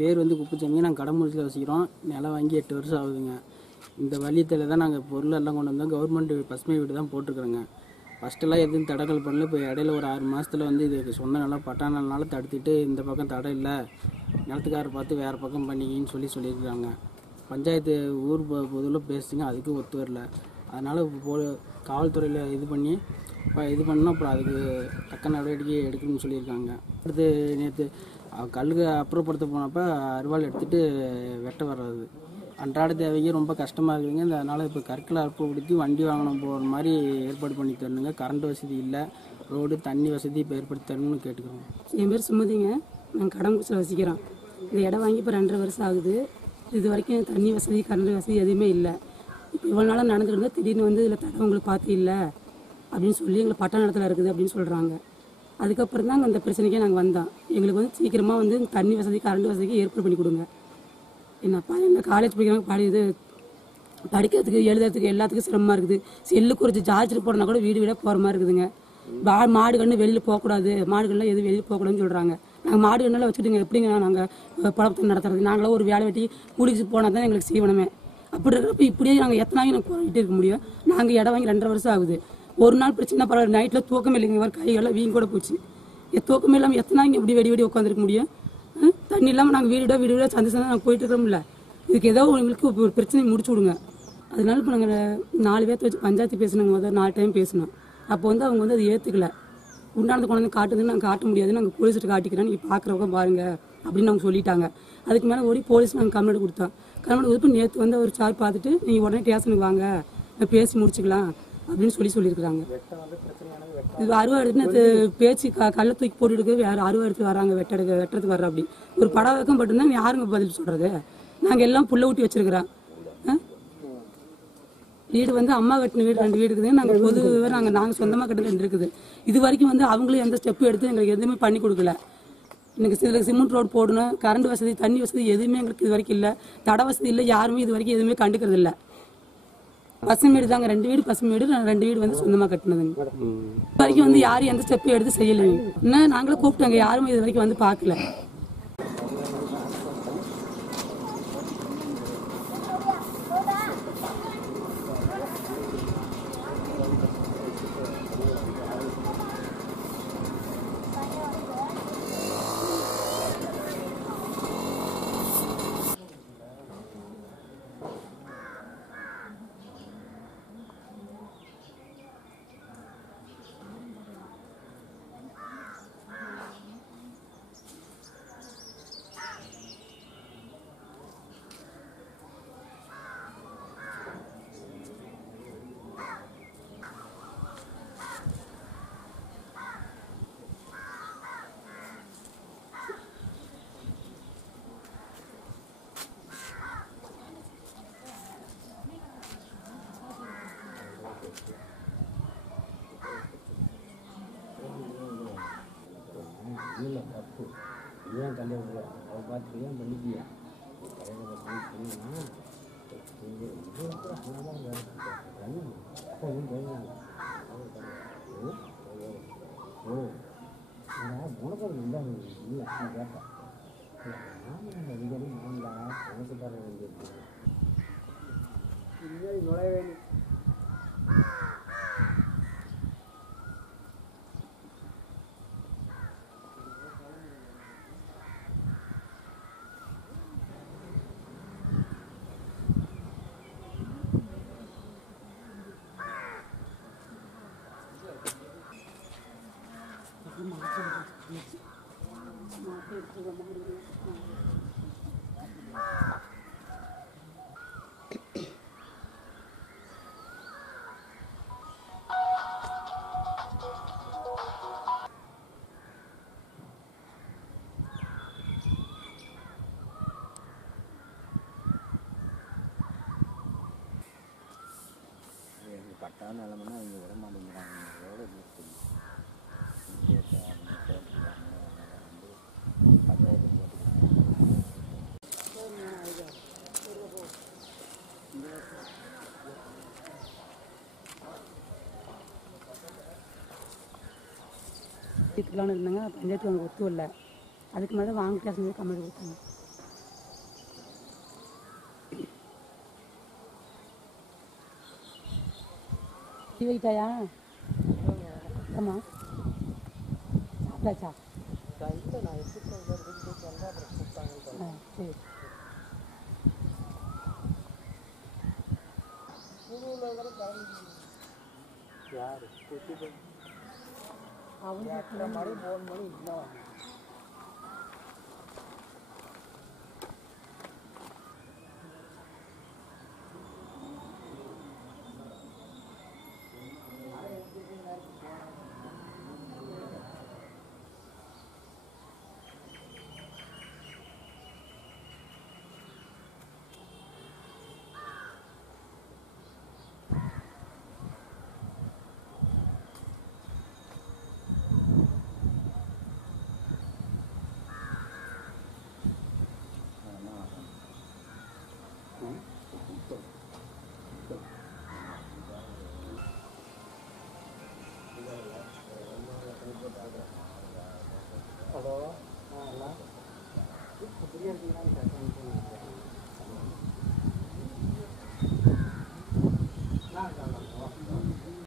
பேர் வந்து குப்புச்சாமி நாங்கள் கடம்பூரில் வசிக்கிறோம். நிலம் வாங்கி எட்டு வருஷம் ஆகுதுங்க. இந்த வழியத்தில் தான் நாங்கள் பொருள் எல்லாம் கொண்டு வந்தோம். கவர்மெண்ட் பசுமை வீடு தான் போட்டிருக்குறோங்க. ஃபஸ்ட்டெல்லாம் எதுவும் தடைகள் பண்ணல. இப்போ இடையில ஒரு ஆறு மாதத்தில் வந்து இது சொந்த நிலம் பட்டானால தடுத்துட்டு இந்த பக்கம் தடை இல்லை. நிலத்துக்காரர் பார்த்து வேறு பக்கம் பண்ணிக்கின்னு சொல்லி சொல்லியிருக்காங்க. பஞ்சாயத்து ஊர் பொதுவில் பேசுங்க அதுக்கு ஒத்து வரல. அதனால் போ காவல்துறையில் இது பண்ணி இப்போ இது பண்ணோம். அப்புறம் அதுக்கு தக்க நடவடிக்கை எடுக்கணும்னு சொல்லியிருக்காங்க. அடுத்து நேற்று கல்லுக்கு அப்புறப்படுத்த போனப்போ அருவாள் எடுத்துகிட்டு வெட்ட வர்றது. அன்றாட தேவைக்கு ரொம்ப கஷ்டமாக இருக்குதுங்க. அதனால் இப்போ கற்களை அற்புடுத்தி வண்டி வாங்கணும் போகிற மாதிரி ஏற்பாடு பண்ணி தரணுங்க. கரண்ட் வசதி இல்லை. ரோடு தண்ணி வசதி இப்போ ஏற்படுத்தி தரணும்னு கேட்டுக்கிறோம். என் பேர் சுமதிங்க. நாங்கள் கடம்பூச்சில் வசிக்கிறோம் இந்த இடம் வாங்கி இப்போ ரெண்டரை வருஷம் ஆகுது. இது வரைக்கும் தண்ணி வசதி கரண்ட் வசதி எதுவுமே இல்லை. இப்போ இவ்வளோ நாளாக நடந்துட்டு இருந்தால் திடீர்னு வந்து இதில் தடவை உங்களுக்கு பார்த்து இல்லை. அப்படின்னு சொல்லி எங்களை பட்டா நடத்தில் இருக்குது அப்படின்னு சொல்கிறாங்க அதுக்கப்புறம் தான் அந்த பிரச்சனைக்கே நாங்கள் வந்தோம். எங்களுக்கு வந்து சீக்கிரமாக வந்து தண்ணி வசதி கரண்ட் வசதிக்கு ஏற்பாடு பண்ணி கொடுங்க. என்ன பையன் காலேஜ் படிக்கிறாங்க படி இது படிக்கிறதுக்கு எழுதுறதுக்கு எல்லாத்துக்கும் சிரமமாக இருக்குது. செல்லு குறித்து சார்ஜர் போடனா கூட வீடு வீடாக போகிற மாதிரி இருக்குதுங்க. பா மாடு கண்ணு வெளியில் போகக்கூடாது. மாடு கண்ணுலாம் எதுவும் வெளியில் போகக்கூடாதுன்னு சொல்கிறாங்க நாங்கள் மாடு கண்ணெல்லாம் வச்சுட்டுங்க எப்படிங்க நாங்கள் பழப்பத்தை நடத்துறது? நாங்களாம் ஒரு வேலை வெட்டி கூலிக்கு போனால் தான் எங்களுக்கு சீவனமே அப்படி இருக்கிறப்ப இப்படியே நாங்கள் எத்தனை நாங்கள் போராடிட்டு இருக்க முடியும்? நாங்கள் இடம் வாங்கி ரெண்டரை வருஷம் ஆகுது. ஒரு நாள் பிரச்சனை பரவாயில்ல. நைட்டில் தூக்கம் இல்லைங்க. வர கையெல்லாம் வீங்க கூட போச்சு. எ- தூக்கமே இல்லாமல் எத்தனை இங்கே இப்படி வெடி வெடி உட்காந்துருக்க முடியும்? தண்ணி இல்லாமல் நாங்கள் வீடு வீடா வீடு வீடாக சந்தை சந்தை நாங்கள் போயிட்டு இருக்கிறோம்ல. இதுக்கு ஏதோ உங்களுக்கு ஒரு பிரச்சனை முடிச்சு விடுங்க. அதனால இப்போ நாங்கள் நாலு பேர்த்த வச்சு பஞ்சாயத்து பேசினாங்க முதல் நாலு டைம் பேசினோம் அப்போ வந்து அவங்க வந்து அதை ஏற்றுக்கல உண்டானது கொண்டு வந்து காட்டுதுன்னு நாங்கள் காட்ட முடியாது நாங்கள் போலீஸ்கிட்ட காட்டிக்கிறோம். நீங்கள் பார்க்குறவங்க பாருங்க அப்படின்னு அவங்க சொல்லிட்டாங்க. அதுக்கு மேலே ஓடி போலீஸ் நாங்கள் கம்ப்ளைண்ட் கொடுத்தோம். கம்ப்ளைண்ட் கொடுத்து நேற்று வந்து அவர் சார் பார்த்துட்டு நீங்கள் உடனே ஸ்டேஷனுக்கு வாங்க. பேசி முடிச்சுக்கலாம். அப்படின்னு சொல்லி சொல்லியிருக்கிறாங்க. இது அருவா எடுத்து பேச்சு க கல்லை தூக்கி போட்டுட்டு வேற அருவா எடுத்து வராங்க வெட்டடுக்கு வெட்டுறதுக்கு வர்ற அப்படி. ஒரு படம் வைக்கம் பட்டுனா யாருங்க பதில் சொல்றது? நாங்கள் எல்லாம் புள்ள ஊட்டி வச்சிருக்கிறோம்? வீடு வந்து அம்மா கட்டின வீடு ரெண்டு வீடு இருக்குது. நாங்கள் பொது நாங்கள் நாங்கள் சொந்தமாக கட்டின ரெண்டு இருக்குது. இது வரைக்கும் வந்து அவங்களும் எந்த ஸ்டெப்பு எடுத்து எங்களுக்கு எதுவுமே பண்ணி கொடுக்கல. எனக்கு சில சிமெண்ட் ரோடு போடணும் கரண்ட் வசதி தண்ணி வசதி எதுவுமே எங்களுக்கு இது வரைக்கும் இல்லை. தட வசதி இல்லை யாருமே இது வரைக்கும் எதுவுமே கண்டுக்கிறது இல்லை. பசுமை வீடு தாங்க. ரெண்டு வீடு பசுமை வீடு ரெண்டு வீடு வந்து சொந்தமா கட்டினதுங்க. இது வரைக்கும் வந்து யாரும் எந்த ஸ்டெப்பும் எடுத்து செய்யலைங்க. இன்னும் நாங்களும் கூப்பிட்டாங்க. யாருமே இது வரைக்கும் வந்து பார்க்கல. bila aku dia kali buat obat dia beli dia kalau nggak beli beli mana ini itu apa nama dan ini, apa yang dia oh nah boleh kan tidak ini aku dapat ya mana dari dari mana kita orang ini ini nolai ini பட்டா நிலமன்னா அவங்க விட மாட்டேங்கிறாங்க. எடுத்துக்கலாம்னு இருந்தாங்க பஞ்சாயத்து அவங்க ஒத்து வரல. அதுக்கு மேலே வாங்க கிளாஸ் வந்து கமெண்ட் கொடுத்தாங்க வைட்டாயா ஆமாம் சாப்பிட்டாச்சா? சரி. यार हमारी बोल मणि इतना Halo. Nah, nah. Ini sebenarnya tinggal di dasar ini.